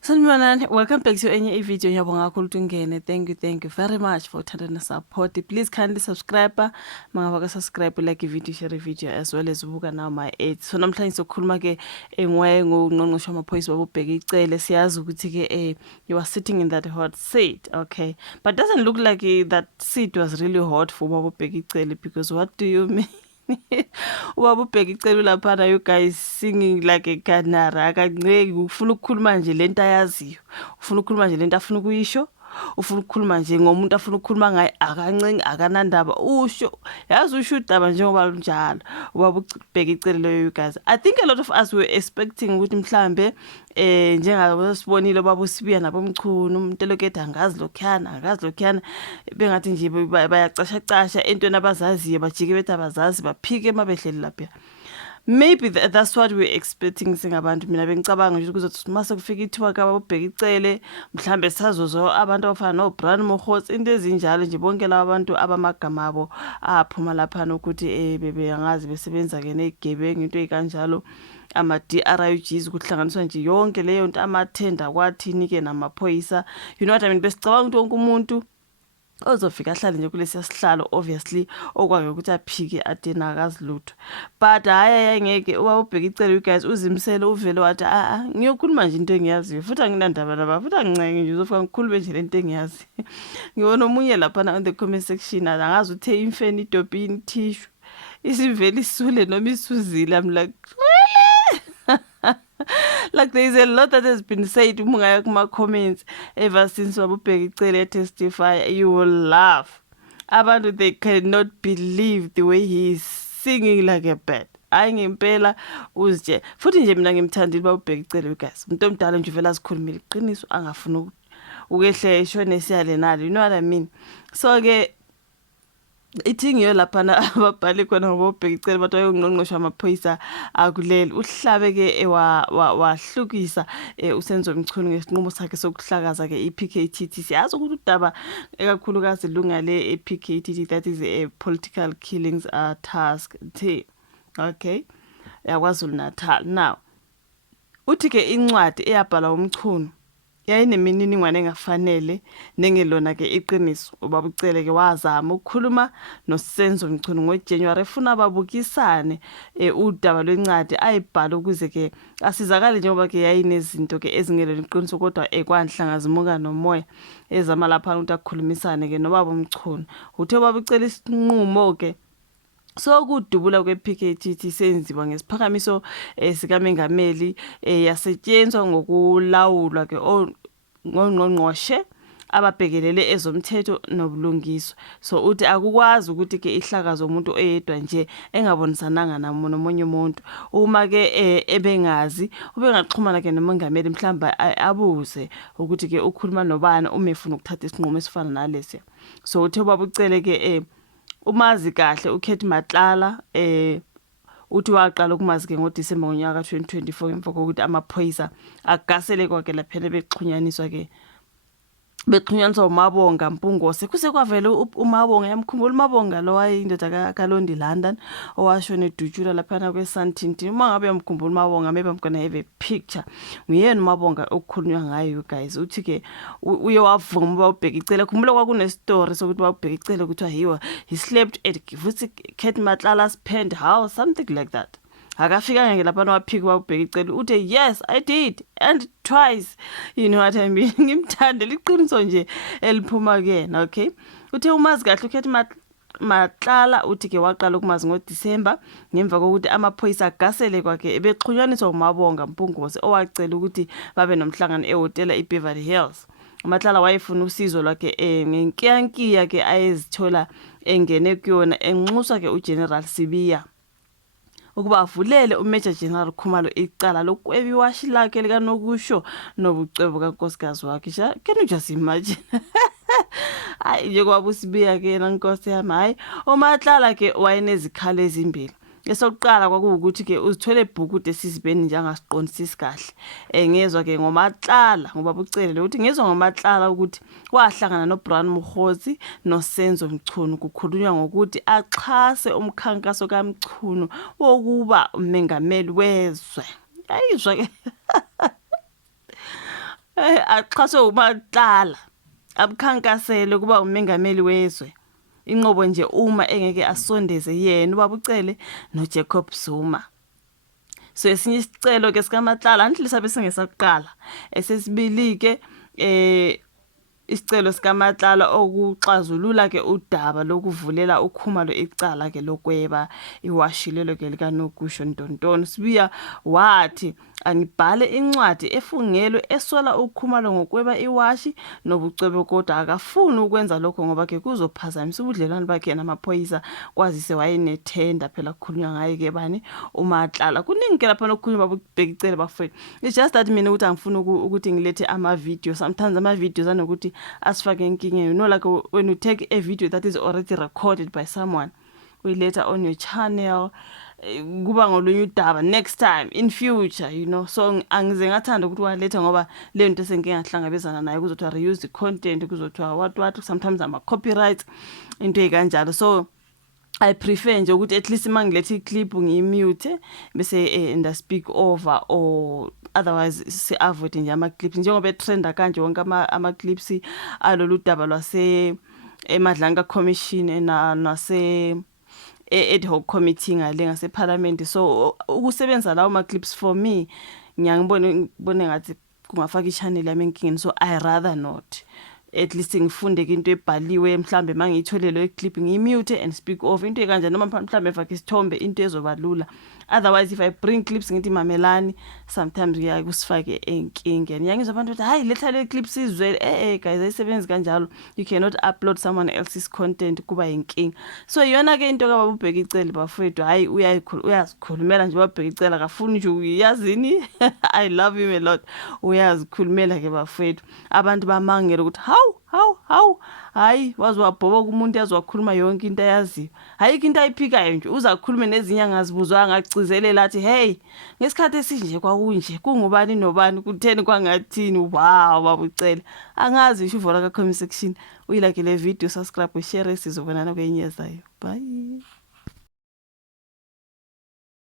Sanibonani, welcome back to enye video ngiyabonga kakhulu ukuthi ungene. Thank you very much for uthanda support. Please kindly subscribe. Mangaba ka subscribe, like video, share video as well as ubuka now my age. So namhlanje sokhuluma ke ngwaye ngongqongqoshe wamaphoyisa babubheka icele. Siyazi ukuthi ke you are sitting in that hot seat, okay? But doesn't look like that seat was really hot for babubheka icele, because what do you mean? Ubabubheka icela laphana, you guys singing like a canary, akanceki. Ufuna ukukhuluma nje lento ayaziyo, ufuna ukukhuluma nje lento afuna ukuyisho, ufuna ukukhuluma nje ngomuntu afuna ukukhuluma ngaye, akanceki, akanandaba. Usho yazi usho udaba njengoba lunjalo. Ubabubheka icela leyo, you guys. I think a lot of us were expecting ukuthi mhlambe njengabo sibonile baba uSibiya nabomchunu, umuntu elokhetha angazi lokhuyana bengathi nje bayacasha entweni abazaziyo, bajike bethi abazazi baphike mabehleli lapha. Maybe that's what we're expecting singabantu. Mina bengicabanga nje ukuthi mase kufika ithiwa kababheka icele mhlambe sazozo abantu abafana noBrian Mogotsi, into ezinjalo nje, bonke laba bantu abamagama abo aphuma lapha ukuthi bebeyangazi besebenza ke nezigebengu, into ezikanjalo, ama-DRIGs, kuhlanganiswa nje yonke leyo nto, amathenda kwathini ke namaphoyisa. You know what I mean? Besicabanga ukuthi wonke umuntu ozofika ahlale nje kulesi sihlalo, obviously okwake ukuthi aphike atena akazilutho. But hayi ngeke ubabubheka icele, you guys, uzimisele uvele wathi ngiyokhuluma nje into engiyaziyo, futhi anginandaba naba, futhi angincenge nje, uzofika ngikhulume nje lento engiyazi. Ngibona omunye lapha on the comment section angazi uthe imfeni idobhini tissue isivele isule noma isuzile. I'm like, like there is a lot that has been said ungaya kuma comments ever since wabubheka icele testify. You will laugh. Abantu, they cannot believe the way he is singing like a bird. Hayi ngempela uzje. Futhi nje mina ngimthandile babubheka icele, you guys. Umuntu omdala nje uvela asikhulumile iqiniso, angafuna ukehle ishone siyale nalo. You know what I mean? So ke ithi ngiyo laphana ababhali khona ngobheka icele bathi ayongqongqosha amaphoyisa akuleli. Uhlabe ke wahlukisa uSenzo Mchunu ngesinqumo sakhe sokuhlakaza ke iPKTT. Siyazi ukuthi udaba ekakhulukazi lunga le iPKTT, that is a political killings task team, okay, yaKwaZulu Natal. Now uthi ke incwadi eyabhala uMchunu yayinemininingwane engafanele nengelona ke iqiniso. Ubaba ucele ke wazama ukukhuluma noSenzo Mchunu ngoJanuary efuna babukisane udaba lwencwadi ayibhala ukuze ke asizakale, njengoba ke yayinezinto ke ezingelona iqiniso, kodwa ekwanhlangazimuka nomoya ezama lapha ukuthi akukhulumisane ke nobaba uMchunu. Uthe ubaba ucela isinqumo ke sokudubula kwePKTT senziwa ngesiphakamiso sikaMengameli, yasetshenzwa ngokulawulwa ke ngongqongqoshe ababhekelele ezomthetho nobulungiswa. So uthi akukwazi ukuthi ke ihlakazo umuntu oyedwa nje engabonisananga nomunye umuntu. Uma ke ebengazi ubengaxhumana ke noMengameli mhlamba abuze ukuthi ke ukhuluma nobani uma efuna ukuthatha isinqumo esifana nalesi. So uthe ubaba ucele ke umazi kahle uKhethi Matlala uthi waqala ukumazi ke ngoDisemba ngonyaka ka2024 emva kokuthi amaphoyisa agasele kwakhe lapha bexhunyaniswa ke bexhunyaniswa uMabonga Mpungose. Kuse kwavela uMabonga, yamkhumbula uMabonga lo wayindoda kaLondi London owashona edutshula lapha kweSantinti. Uma ngabe yamkhumbula uMabonga, maybe I'm gonna have a picture. Nguyena uMabonga okukhulunywa ngayo, you guys. Uthi ke uye wavuma babubheka icele. Khumbula kwakune story sokuthi babubheka icele ukuthi he slept at Khethi Matlala's penthouse, something like that. Akafika ngeke lapha waphika babubheka icele. Uthe yes, I did, and twice. You know what I mean? Ngimthande liqiniso nje eliphuma kuyena, okay? Uthe umazi kahle uKhethi Matlala uthi ke waqala ukumazi ngoDisemba ngemva kokuthi amaphoyisa agasele kwakhe ebexhunyaniswa uMabonga Mpungose owacela ukuthi babe nomhlangano ehotela iBeverly Hills. uMatlala wayefuna usizo lwakhe ngenkiyankiya ke ayezithola engene kuyona, enxusa ke uGeneral Sibiya ukuba avulele uMajor General Khumalo icala lokwebiwa lakhe likanokusho nobucebo kaNkosikazi wakhe. Can you just imagine? Hayi nje kwaba uSibiya ke nankosi yami. Hayi uMatlala ke wayenezikhalo ezimbili. Esokuqala kwakuwukuthi ke uzithole ebhukude esizibeni nje angasiqondisisi kahle. Ngezwe ke ngoMatlala, ngoba ucele ukuthi ngezwe ngoMatlala ukuthi wahlangana noBrian Mogotsi noSenzo Mchunu kukhulunywa ngokuthi axhase umkhankaso kaMchunu wokuba umengameli wezwe. Ayizwa ke axhaswe uMatlala abukhankasele kuba umengameli wezwe. Inqobo nje uma engeke asondeze yena ubaba uCele noJacob Zuma. So esinye isicelo ke sikaMatlala anhle sabe singesaqala. Esesibili ke isicelo sikaMatlala okuxazulula ke udaba lokuvulela uKhumalo icala ke lokweba iwashilelo ke likaNogusho Ntontoni. Sibiya wathi angibhale incwadi efungelwe esola uKhumalo ngokweba iwashi nobucwebe kodwa akafuni ukwenza lokho ngoba ke kuzophazamisa ubudlelwano bakhe namaphoyisa kwazise wayenethenda phela kukhulunywa ngaye ke bani uMatlala. Kuningi ke lapha nokukhulunywa babubhekicele bafethu. It's just that mina ukuthi angifuni ukuthi ngilethe ama video, sometimes ama videos anokuthi asifake inkinga. You know, like when you take a video that is already recorded by someone, we later on your channel kuba ngolunye udaba next time in future, you know. So angize ngathanda ukuthi waletha ngoba le nto senke ngahlangabezana nayo kuzothiwa reused content, kuzothiwa what sometimes ama copyright into ekanjalo. So I prefer nje ukuthi at least mangilethe iclip ngimute bese and I speak over, or otherwise si avoid nje ama clips njengoba trenda kanje wonke ama clips alolu daba lwase emadlanga commission nase ad hoc committee ngale ngase parliament. So ukusebenza lawo ma clips for me ngiyangibone ngathi kungafaka ichannel yami enkingeni. So I rather not, at least ngifunde into ebhaliwe mhlambe mangiyithole lo clip ngimute and speak over into ekanje, noma mhlambe mfake isithombe into ezobalula. Otherwise if I bring clips ngithi mamelani, sometimes kusifake enkingeni. Ngiyangizwa abantu bathi hayi letha le clips izwele. Guys, ayisebenzi kanjalo. You cannot upload someone else's content kuba inkinga. So yona ke into kababa uBhekicele bafethu hayi uyazikhulumela nje uBhekicele akafuni nje uyazini. I love him a lot. Uyazikhulumela ke bafethu. Abantu bamangela ukuthi how hayi wazwabhoba kumuntu yazwakhuluma yonke into ayaziyo. Hayikho into ayiphikayo nje, uzakhuluma nezinye angazibuzwa ngagcizelela athi hey ngesikhathi esinje kwakunje kungubani nobani kutheni kwangathini. Wow baba uCele angazi isho uvula ka comment section uyilike le video, subscribe, share, sizobonana kwenye ezayo. Bye.